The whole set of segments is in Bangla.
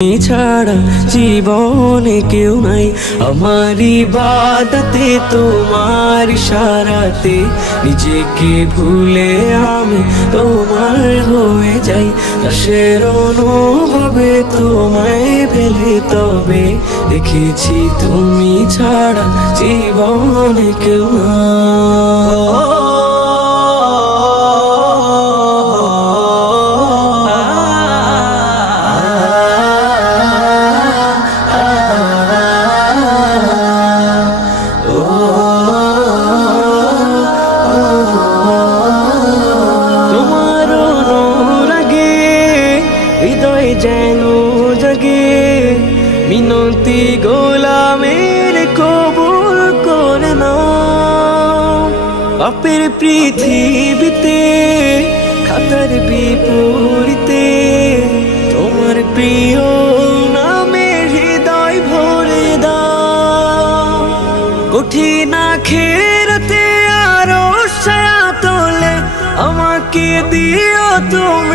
ছাড়া জীবনে কেউ নাই আমার ইবাদতে তোমার ইশারাতে নিজেকে ভুলে আমি তোমার হয়ে যাই আশের অনুভবে তোমায় পেলে তবে দেখেছি তুমি ছাড়া জীবনে কেউ নাই। হৃদয় যেন জাগে মিনতি গোলামের কবুল করে নাও পাপের পৃথিবীতে খাতার বিপরীতে তোমার প্রিয় নামের হৃদয় ভরে দাও কঠিন আখেরাতে আরো ছায়া তোলে আমাকে দিও তুমি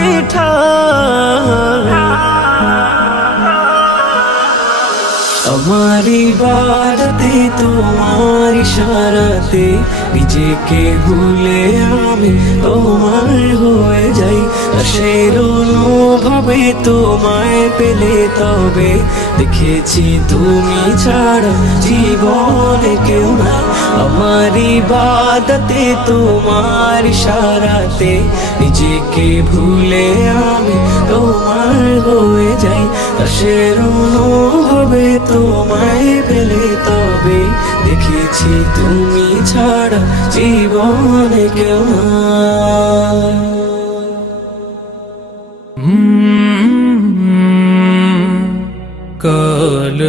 আমার ইবাদতে তোমার ইশারাতে নিজেকে ভুলে আমি তোমার হয়ে যাই আশের অনুভবে তোমায় পেলে তবে দেখেছি তুমি ছাড়া জীবনে কেউ নাই আমার ইবাদতে তোমার ইশারাতে নিজেকে ভুলে আমি তোমার হয়ে যাই আশের অনুভবে তোমায় পেলে তবে দেখেছি তুমি ছাড়া জীবনে কেউ নাই। কাল